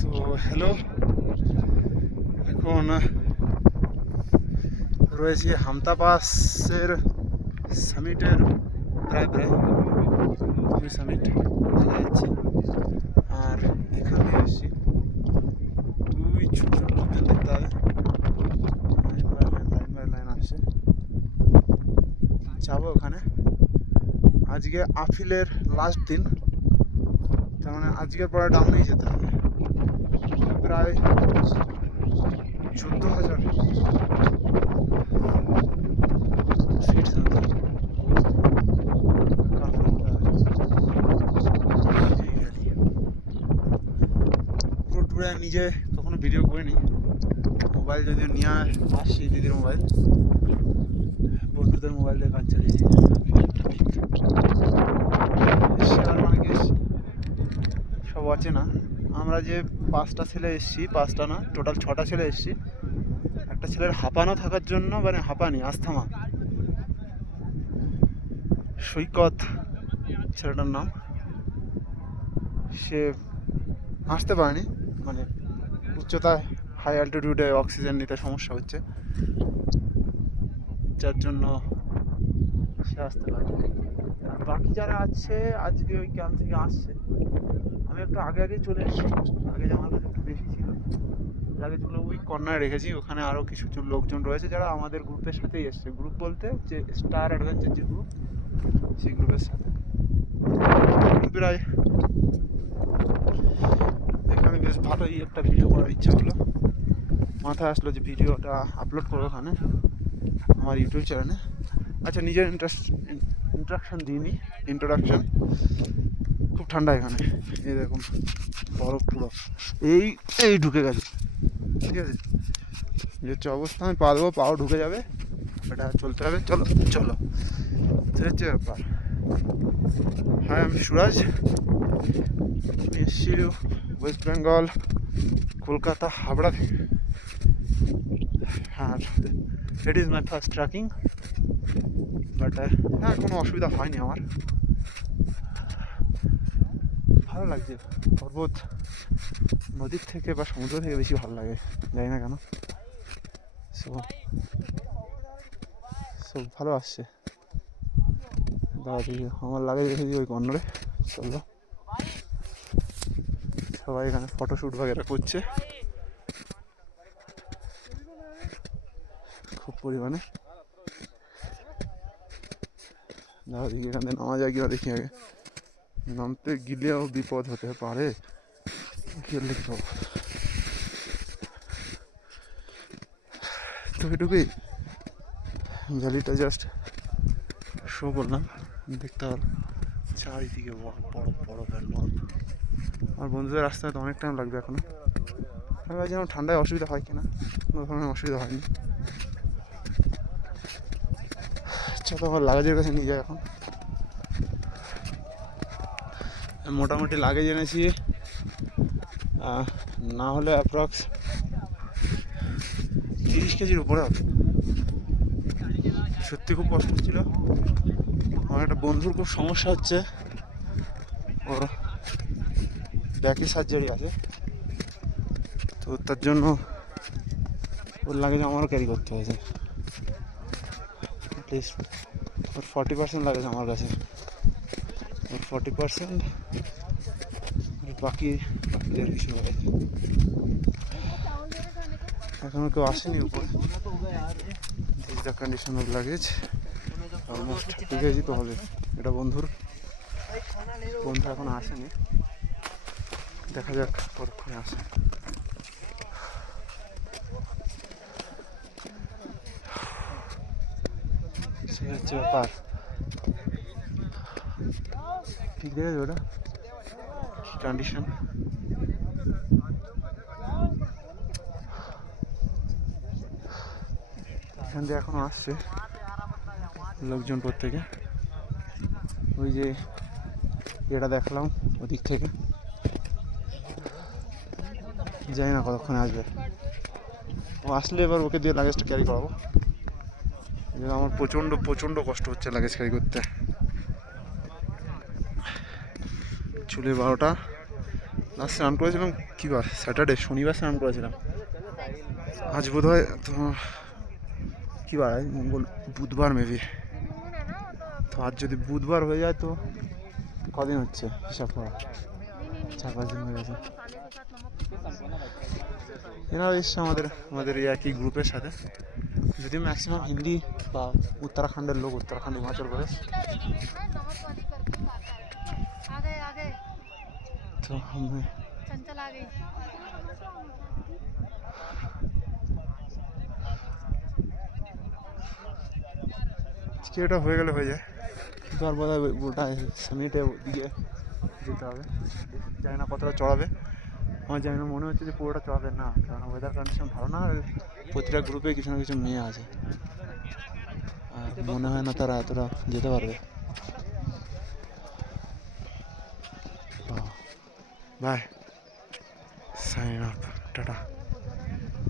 তো হ্যালো, এখন রয়েছি হামতা পাসের সামিটের প্রায় প্রায় সামিট যাচ্ছি। আর এখানে এসেছি, দুই ছোট ছোট লোকজন দেখতে হবে, লাইন বাই লাইন আসছে। যাবো ওখানে। আজকে আপিলের লাস্ট দিন, তার মানে আজকের পরে ডাউনেই যেতে হবে। প্রায় 14,000 ফিট পুরো টুরে নিজে কখনো ভিডিও করিনি। মোবাইল যদিও নিয়ে আসছি, দিদির মোবাইল, বন্ধুদের মোবাইল দিয়ে কাজ চালিয়েছি। আর অনেকে সব আছে না, আমরা যে 5টা ছেলে এসছি, 5টা না টোটাল 6টা ছেলে এসছি। একটা ছেলের হাঁপানো থাকার জন্য, মানে হাঁপানি আস্থামা, সৈকত ছেলেটার নাম, সে আসতে পারেনি, মানে উচ্চতায় হাই অ্যালটিটিউডে অক্সিজেন নিতে সমস্যা হচ্ছে, যার জন্য সে আসতে পারে। আর বাকি যারা আছে আজকে ওই ক্যাম্প থেকে আসছে। আমি একটু আগে আগে চলে এসেছি, আগে আমার কাছে একটু বেশি ছিল, লাগেজগুলো ওই কর্নারে রেখেছি। ওখানে আরও কিছু লোকজন রয়েছে যারা আমাদের গ্রুপের সাথেই এসছে। গ্রুপ বলতে যে স্টার অ্যাডভেঞ্চার যে গ্রুপ, সেই গ্রুপের সাথে। প্রায় এখানে বেশ ভালোই একটা ভিডিও করার ইচ্ছা হলো, মাথায় আসলো যে ভিডিওটা আপলোড করবো ওখানে আমার ইউটিউব চ্যানেলে। আচ্ছা, নিজের ইন্ট্রাকশন দিইনি, ইন্ট্রোডাকশন। খুব ঠান্ডা এখানে, এই দেখুন বরফ পুরো এই ঢুকে গেছে, ঠিক আছে। যে হচ্ছে অবস্থা, আমি পা দেবো, পাও ঢুকে যাবে, এটা চলতে হবে। চলো চলো, সে হচ্ছে ব্যাপার। হ্যাঁ, আমি সুরাজ, আমি এসেছি ওয়েস্ট বেঙ্গল, কলকাতা হাবড়া থেকে। আর it is my first trekking, but হ্যাঁ, কোনো অসুবিধা হয়নি আমার, ভালো লাগছে। পর্বত নদীর থেকে বা সমুদ্র থেকে বেশি ভালো লাগে, জানি না কেন। সব ভালো আসছে। দাদা দিকে আমার লাগে রেখেছি ওই কর্নারে। চলো, সবাই এখানে ফটোশ্যুট বাগেরা করছে খুব পরিমাণে। দাদা দিকে এখানে নামা যায় কিনা দেখি আগে, নামতে গেলেও বিপদ হতে পারে, গেলে তো এটুকুই। ভ্যালিটা জাস্ট শো করলাম, দেখতে পারো চারিদিকে বরফ বরফ বরফ আর বরফ। আমার বন্ধুদের আসতে হয়তো অনেক টাইম লাগবে এখনো। আমি ভাবছিলাম ঠান্ডায় অসুবিধা হয় কিনা, কোনো ধরনের অসুবিধা হয়নি। চলো আমার লাগেজের কাছে নিয়ে যায় এখন। মোটামুটি লাগেজ এনেছি না হলে অ্যাপ্রক্স 30 কেজির উপরে হবে। সত্যি খুব কষ্ট হচ্ছিল। আমার একটা বন্ধুর খুব সমস্যা হচ্ছে, ওর ব্যাকে সার্জারি আছে, তো তার জন্য ওর লাগেজ আমারও ক্যারি করতে হয়েছে। প্লিজ, ওর 40% লাগেজ আমার কাছে, ওর 40%, বাকিদের কিছু লাগেজ এখনো কেউ আসেনি উপরে। This the condition of luggage, almost 2 KG তো হবে। এটা বন্ধু এখন আসেনি, দেখা যাক পরক্ষণে আসে। সেই হচ্ছে ব্যাপার, ঠিক দেখেছো ওটা কন্ডিশন। এখান দিয়ে এখনো আসছে লোকজন প্রত্যেকে। ওই যে এটা দেখলাম ওদিক থেকে, জানি না কতক্ষণে আসবে। ও আসলে এবার ওকে দিয়ে লাগেজটা ক্যারি করাবো। আমার প্রচণ্ড কষ্ট হচ্ছে লাগেজ ক্যারি করতে। চুলে 12টা, লাস্ট স্নান করেছিলাম কী বার, স্যাটারডে, শনিবার স্নান করেছিলাম। আজ বোধ হয় তোমার কী বার, আজ মঙ্গল, বুধবার মেবি। তো আজ যদি বুধবার হয়ে যায় তো কদিন হচ্ছে হিসাব করা, 4-5 দিন হয়ে গেছে। এনারা এসছে আমাদের এই একই গ্রুপের সাথে, যদিও ম্যাক্সিমাম হিন্দি বা উত্তরাখণ্ডের লোক, উত্তরাখণ্ড, হিমাচল প্রদেশ। তো আমি এটা হয়ে গেলে হয়ে যায়, কিন্তু আর বোধ হয় গোটা সামিটে দিকে যেতে হবে। জানি না কতটা চড়াবে, আমার জানি না, মনে হচ্ছে যে পুরোটা চড়াবে না, কারণ ওয়েদার কন্ডিশন ভালো না, আর প্রতিটা গ্রুপে কিছু না কিছু মেয়ে আছে, আর মনে হয় না তারা এতটা যেতে পারবে। Bye, sign up, tata.